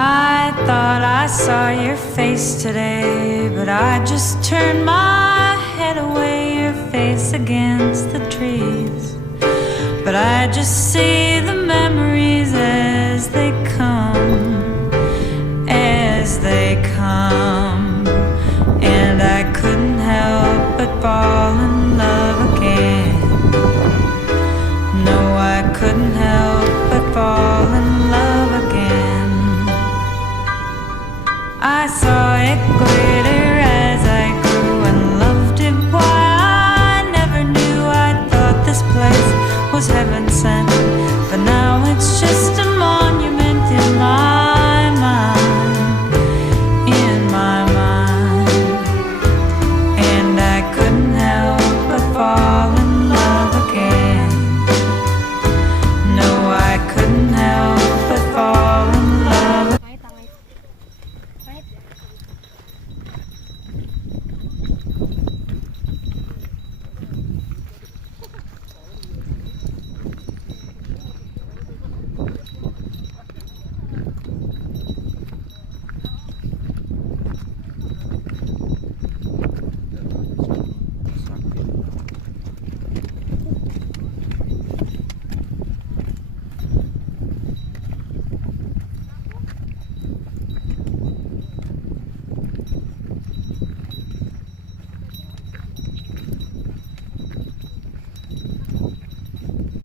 I thought I saw your face today, but I just turned my head away, your face against the trees. But I just see